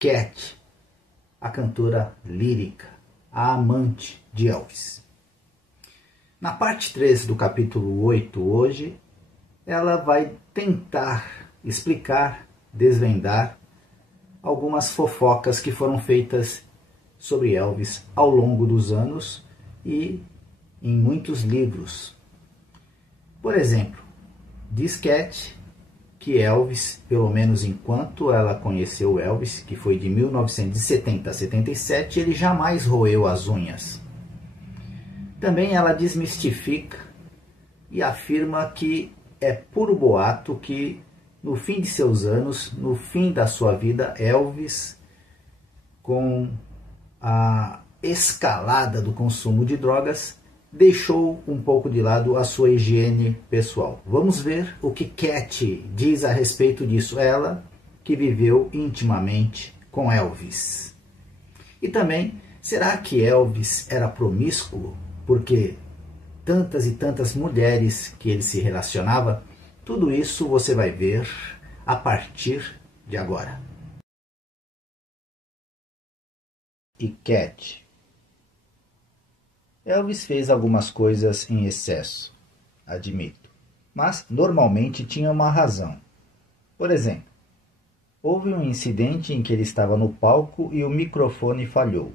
Cat, a cantora lírica, a amante de Elvis. Na parte 3 do capítulo 8 hoje, ela vai tentar explicar, desvendar algumas fofocas que foram feitas sobre Elvis ao longo dos anos e em muitos livros. Por exemplo, diz Cat que Elvis, pelo menos enquanto ela conheceu Elvis, que foi de 1970 a 77, ele jamais roeu as unhas. Também ela desmistifica e afirma que é puro boato que no fim de seus anos, no fim da sua vida, Elvis, com a escalada do consumo de drogas, deixou um pouco de lado a sua higiene pessoal. Vamos ver o que Cat diz a respeito disso. Ela que viveu intimamente com Elvis. E também, será que Elvis era promíscuo? Porque tantas e tantas mulheres que ele se relacionava, tudo isso você vai ver a partir de agora. E Cat. Elvis fez algumas coisas em excesso, admito, mas normalmente tinha uma razão. Por exemplo, houve um incidente em que ele estava no palco e o microfone falhou.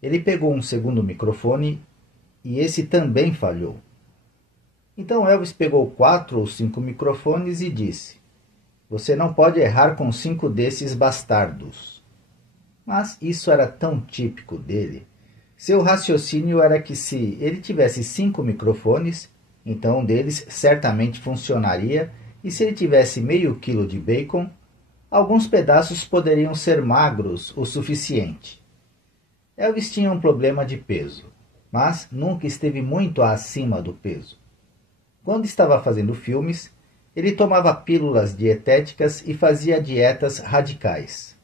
Ele pegou um segundo microfone e esse também falhou. Então Elvis pegou 4 ou 5 microfones e disse: "Você não pode errar com 5 desses bastardos." Mas isso era tão típico dele. Seu raciocínio era que se ele tivesse 5 microfones, então um deles certamente funcionaria, e se ele tivesse meio quilo de bacon, alguns pedaços poderiam ser magros o suficiente. Elvis tinha um problema de peso, mas nunca esteve muito acima do peso. Quando estava fazendo filmes, ele tomava pílulas dietéticas e fazia dietas radicais.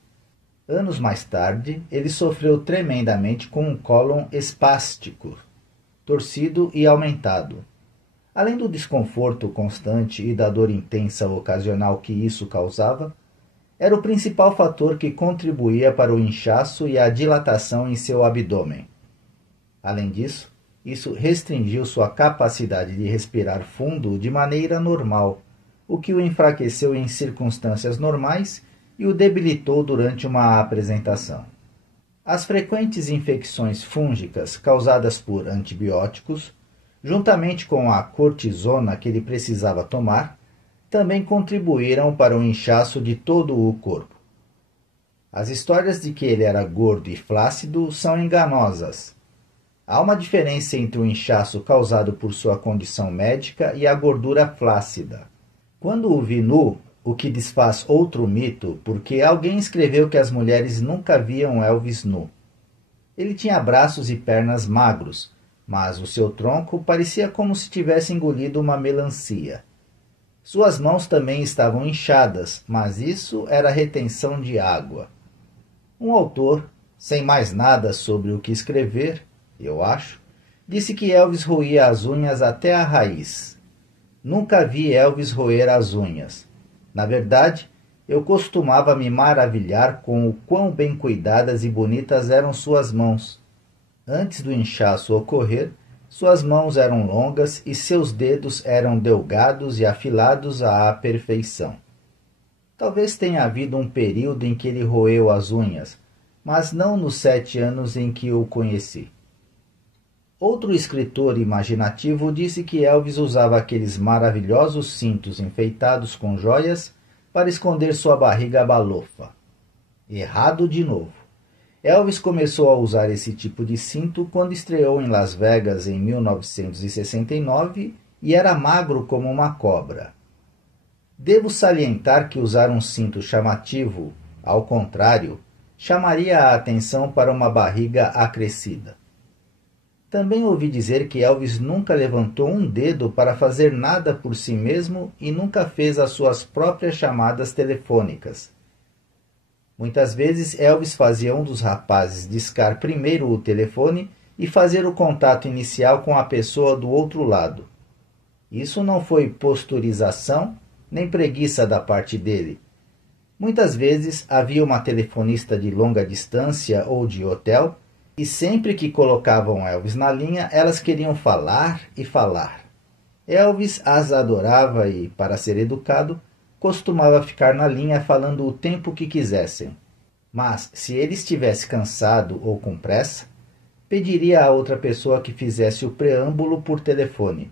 Anos mais tarde, ele sofreu tremendamente com um cólon espástico, torcido e aumentado. Além do desconforto constante e da dor intensa ocasional que isso causava, era o principal fator que contribuía para o inchaço e a dilatação em seu abdômen. Além disso, isso restringiu sua capacidade de respirar fundo de maneira normal, o que o enfraqueceu em circunstâncias normais e o debilitou durante uma apresentação. As frequentes infecções fúngicas causadas por antibióticos, juntamente com a cortisona que ele precisava tomar, também contribuíram para o inchaço de todo o corpo. As histórias de que ele era gordo e flácido são enganosas. Há uma diferença entre o inchaço causado por sua condição médica e a gordura flácida. Quando o vi nu, o que desfaz outro mito, porque alguém escreveu que as mulheres nunca viam Elvis nu. Ele tinha braços e pernas magros, mas o seu tronco parecia como se tivesse engolido uma melancia. Suas mãos também estavam inchadas, mas isso era retenção de água. Um autor, sem mais nada sobre o que escrever, eu acho, disse que Elvis roía as unhas até a raiz. Nunca vi Elvis roer as unhas. Na verdade, eu costumava me maravilhar com o quão bem cuidadas e bonitas eram suas mãos. Antes do inchaço ocorrer, suas mãos eram longas e seus dedos eram delgados e afilados à perfeição. Talvez tenha havido um período em que ele roeu as unhas, mas não nos 7 anos em que o conheci. Outro escritor imaginativo disse que Elvis usava aqueles maravilhosos cintos enfeitados com joias para esconder sua barriga balofa. Errado de novo. Elvis começou a usar esse tipo de cinto quando estreou em Las Vegas em 1969 e era magro como uma cobra. Devo salientar que usar um cinto chamativo, ao contrário, chamaria a atenção para uma barriga acrescida. Também ouvi dizer que Elvis nunca levantou um dedo para fazer nada por si mesmo e nunca fez as suas próprias chamadas telefônicas. Muitas vezes Elvis fazia um dos rapazes discar primeiro o telefone e fazer o contato inicial com a pessoa do outro lado. Isso não foi posturização nem preguiça da parte dele. Muitas vezes havia uma telefonista de longa distância ou de hotel, e sempre que colocavam Elvis na linha, elas queriam falar e falar. Elvis as adorava e, para ser educado, costumava ficar na linha falando o tempo que quisessem. Mas, se ele estivesse cansado ou com pressa, pediria a outra pessoa que fizesse o preâmbulo por telefone.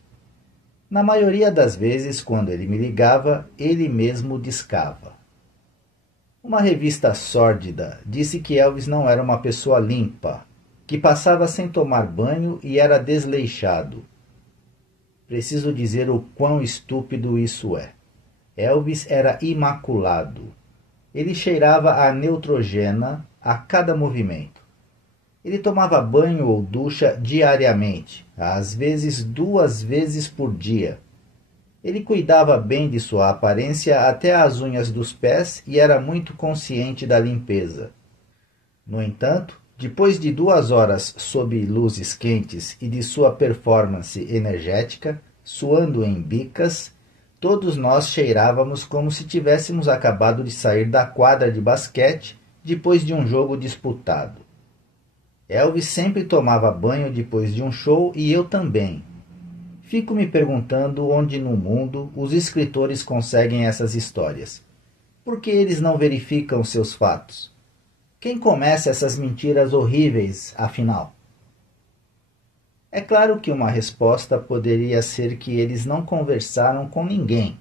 Na maioria das vezes, quando ele me ligava, ele mesmo discava. Uma revista sórdida disse que Elvis não era uma pessoa limpa, que passava sem tomar banho e era desleixado. Preciso dizer o quão estúpido isso é. Elvis era imaculado. Ele cheirava a Neutrogena a cada movimento. Ele tomava banho ou ducha diariamente, às vezes 2 vezes por dia. Ele cuidava bem de sua aparência até as unhas dos pés e era muito consciente da limpeza. No entanto, depois de 2 horas sob luzes quentes e de sua performance energética, suando em bicas, todos nós cheirávamos como se tivéssemos acabado de sair da quadra de basquete depois de um jogo disputado. Elvis sempre tomava banho depois de um show e eu também. Fico me perguntando onde no mundo os escritores conseguem essas histórias. Por que eles não verificam seus fatos? Quem começa essas mentiras horríveis, afinal? É claro que uma resposta poderia ser que eles não conversaram com ninguém.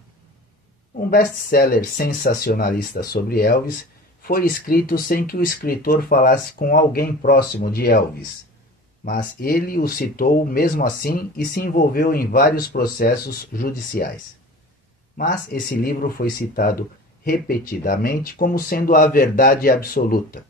Um best-seller sensacionalista sobre Elvis foi escrito sem que o escritor falasse com alguém próximo de Elvis. Mas ele o citou mesmo assim e se envolveu em vários processos judiciais. Mas esse livro foi citado repetidamente como sendo a verdade absoluta.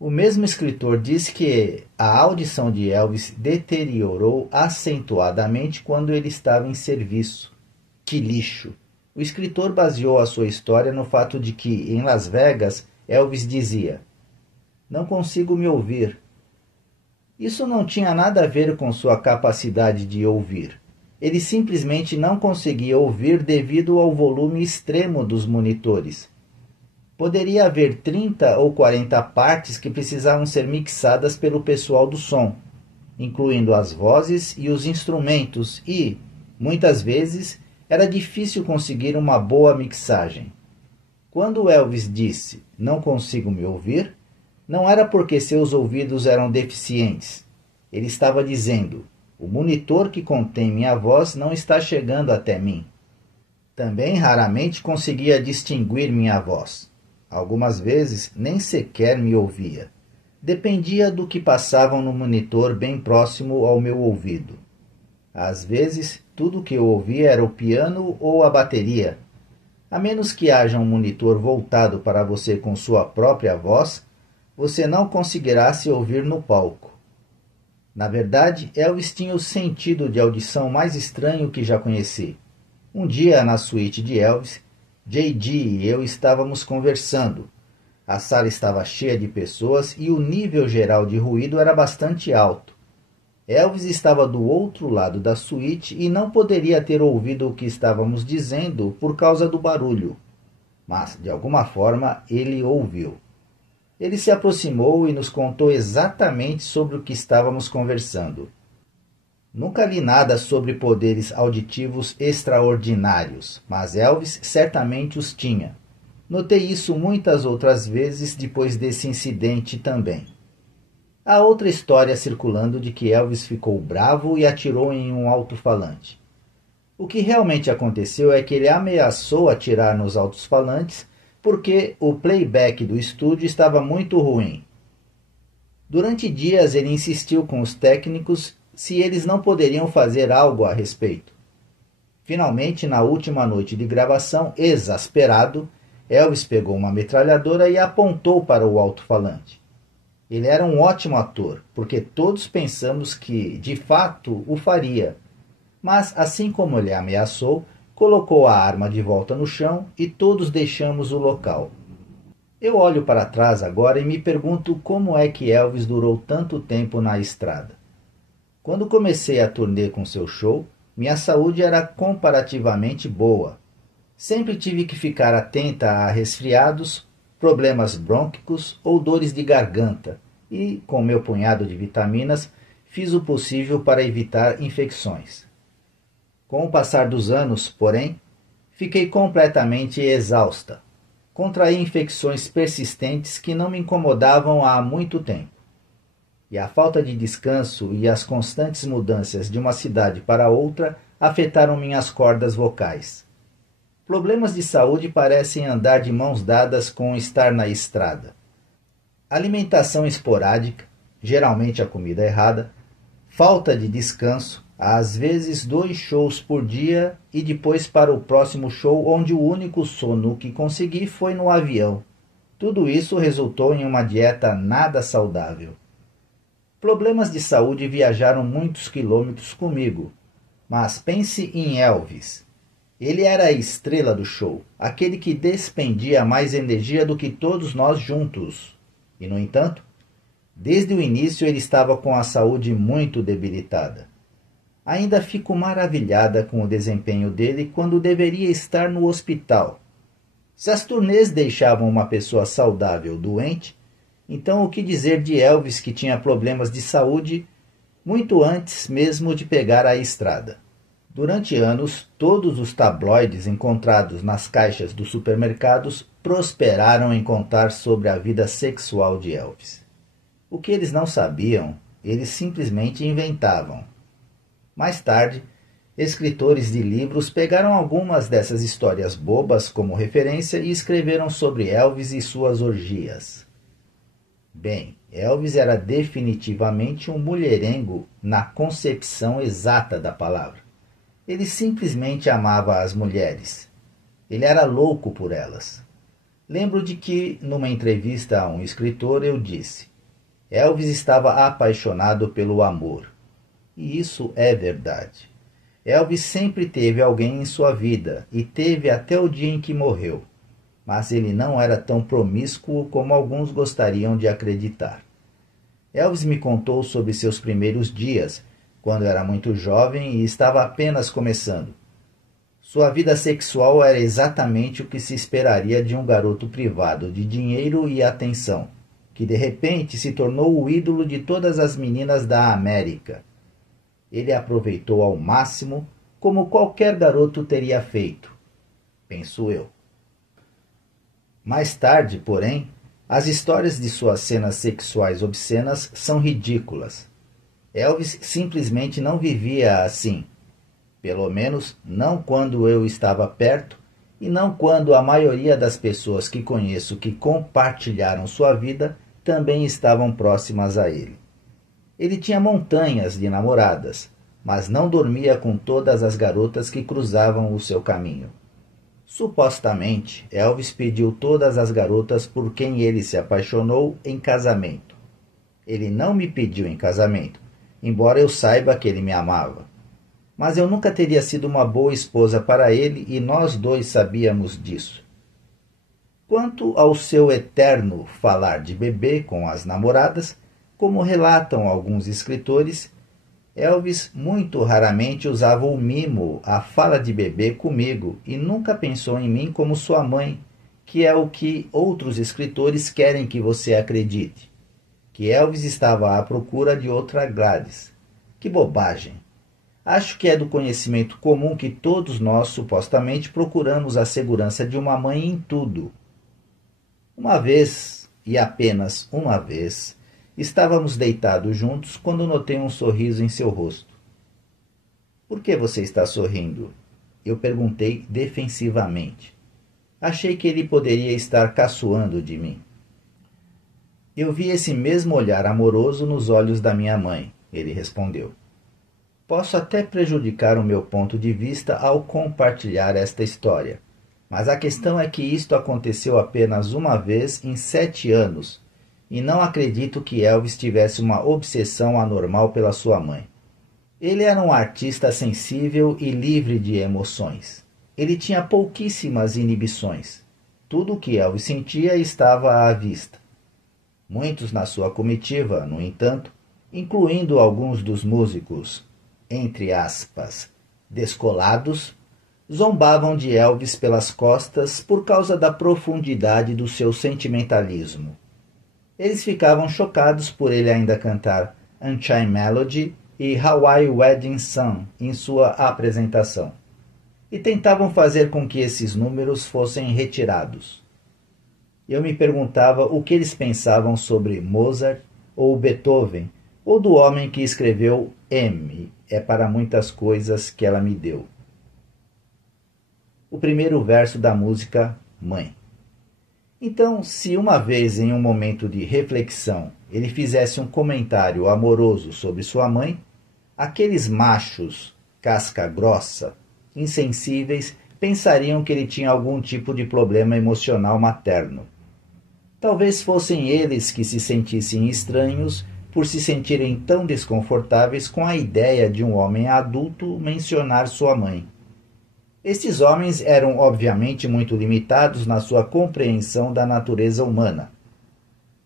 O mesmo escritor disse que a audição de Elvis deteriorou acentuadamente quando ele estava em serviço. Que lixo! O escritor baseou a sua história no fato de que, em Las Vegas, Elvis dizia: "Não consigo me ouvir." Isso não tinha nada a ver com sua capacidade de ouvir. Ele simplesmente não conseguia ouvir devido ao volume extremo dos monitores. Poderia haver 30 ou 40 partes que precisavam ser mixadas pelo pessoal do som, incluindo as vozes e os instrumentos, e, muitas vezes, era difícil conseguir uma boa mixagem. Quando Elvis disse "não consigo me ouvir", não era porque seus ouvidos eram deficientes. Ele estava dizendo: "O monitor que contém minha voz não está chegando até mim." Também raramente conseguia distinguir minha voz. Algumas vezes nem sequer me ouvia. Dependia do que passavam no monitor bem próximo ao meu ouvido. Às vezes, tudo o que eu ouvia era o piano ou a bateria. A menos que haja um monitor voltado para você com sua própria voz, você não conseguirá se ouvir no palco. Na verdade, Elvis tinha o sentido de audição mais estranho que já conheci. Um dia, na suíte de Elvis, J.G. e eu estávamos conversando. A sala estava cheia de pessoas e o nível geral de ruído era bastante alto. Elvis estava do outro lado da suíte e não poderia ter ouvido o que estávamos dizendo por causa do barulho. Mas, de alguma forma, ele ouviu. Ele se aproximou e nos contou exatamente sobre o que estávamos conversando. Nunca li nada sobre poderes auditivos extraordinários, mas Elvis certamente os tinha. Notei isso muitas outras vezes depois desse incidente também. Há outra história circulando de que Elvis ficou bravo e atirou em um alto-falante. O que realmente aconteceu é que ele ameaçou atirar nos alto-falantes porque o playback do estúdio estava muito ruim. Durante dias ele insistiu com os técnicos se eles não poderiam fazer algo a respeito. Finalmente, na última noite de gravação, exasperado, Elvis pegou uma metralhadora e apontou para o alto-falante. Ele era um ótimo ator, porque todos pensamos que, de fato, o faria. Mas, assim como ele ameaçou, colocou a arma de volta no chão e todos deixamos o local. Eu olho para trás agora e me pergunto como é que Elvis durou tanto tempo na estrada. Quando comecei a turnê com seu show, minha saúde era comparativamente boa. Sempre tive que ficar atenta a resfriados, problemas brônquicos ou dores de garganta e, com meu punhado de vitaminas, fiz o possível para evitar infecções. Com o passar dos anos, porém, fiquei completamente exausta. Contraí infecções persistentes que não me incomodavam há muito tempo. E a falta de descanso e as constantes mudanças de uma cidade para outra afetaram minhas cordas vocais. Problemas de saúde parecem andar de mãos dadas com estar na estrada. Alimentação esporádica, geralmente a comida errada, falta de descanso, às vezes 2 shows por dia e depois para o próximo show onde o único sono que consegui foi no avião. Tudo isso resultou em uma dieta nada saudável. Problemas de saúde viajaram muitos quilômetros comigo, mas pense em Elvis. Ele era a estrela do show, aquele que despendia mais energia do que todos nós juntos. E, no entanto, desde o início ele estava com a saúde muito debilitada. Ainda fico maravilhada com o desempenho dele quando deveria estar no hospital. Se as turnês deixavam uma pessoa saudável doente, então o que dizer de Elvis, que tinha problemas de saúde muito antes mesmo de pegar a estrada? Durante anos, todos os tabloides encontrados nas caixas dos supermercados prosperaram em contar sobre a vida sexual de Elvis. O que eles não sabiam, eles simplesmente inventavam. Mais tarde, escritores de livros pegaram algumas dessas histórias bobas como referência e escreveram sobre Elvis e suas orgias. Bem, Elvis era definitivamente um mulherengo na concepção exata da palavra. Ele simplesmente amava as mulheres. Ele era louco por elas. Lembro de que, numa entrevista a um escritor, eu disse: Elvis estava apaixonado pelo amor. E isso é verdade. Elvis sempre teve alguém em sua vida, e teve até o dia em que morreu. Mas ele não era tão promíscuo como alguns gostariam de acreditar. Elvis me contou sobre seus primeiros dias, quando era muito jovem e estava apenas começando. Sua vida sexual era exatamente o que se esperaria de um garoto privado de dinheiro e atenção, que de repente se tornou o ídolo de todas as meninas da América. Ele aproveitou ao máximo, como qualquer garoto teria feito, penso eu. Mais tarde, porém, as histórias de suas cenas sexuais obscenas são ridículas. Elvis simplesmente não vivia assim. Pelo menos não quando eu estava perto e não quando a maioria das pessoas que conheço que compartilharam sua vida também estavam próximas a ele. Ele tinha montanhas de namoradas, mas não dormia com todas as garotas que cruzavam o seu caminho. Supostamente, Elvis pediu todas as garotas por quem ele se apaixonou em casamento. Ele não me pediu em casamento, embora eu saiba que ele me amava. Mas eu nunca teria sido uma boa esposa para ele e nós dois sabíamos disso. Quanto ao seu eterno falar de bebê com as namoradas, como relatam alguns escritores, Elvis muito raramente usava o mimo, a fala de bebê comigo e nunca pensou em mim como sua mãe, que é o que outros escritores querem que você acredite. Que Elvis estava à procura de outra Gladys. Que bobagem! Acho que é do conhecimento comum que todos nós supostamente procuramos a segurança de uma mãe em tudo. Uma vez, e apenas uma vez, estávamos deitados juntos quando notei um sorriso em seu rosto. Por que você está sorrindo? Eu perguntei defensivamente. Achei que ele poderia estar caçoando de mim. Eu vi esse mesmo olhar amoroso nos olhos da minha mãe, ele respondeu. Posso até prejudicar o meu ponto de vista ao compartilhar esta história, mas a questão é que isto aconteceu apenas uma vez em 7 anos, e não acredito que Elvis tivesse uma obsessão anormal pela sua mãe. Ele era um artista sensível e livre de emoções. Ele tinha pouquíssimas inibições. Tudo o que Elvis sentia estava à vista. Muitos na sua comitiva, no entanto, incluindo alguns dos músicos, entre aspas, descolados, zombavam de Elvis pelas costas por causa da profundidade do seu sentimentalismo. Eles ficavam chocados por ele ainda cantar Unchained Melody e Hawaii Wedding Song em sua apresentação, e tentavam fazer com que esses números fossem retirados. Eu me perguntava o que eles pensavam sobre Mozart ou Beethoven, ou do homem que escreveu M, é para muitas coisas que ela me deu. O primeiro verso da música Mãe. Então, se uma vez em um momento de reflexão ele fizesse um comentário amoroso sobre sua mãe, aqueles machos casca grossa, insensíveis, pensariam que ele tinha algum tipo de problema emocional materno. Talvez fossem eles que se sentissem estranhos por se sentirem tão desconfortáveis com a ideia de um homem adulto mencionar sua mãe. Estes homens eram obviamente muito limitados na sua compreensão da natureza humana.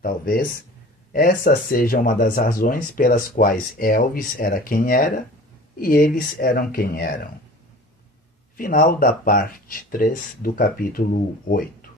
Talvez essa seja uma das razões pelas quais Elvis era quem era e eles eram quem eram. Final da parte 3 do capítulo 8.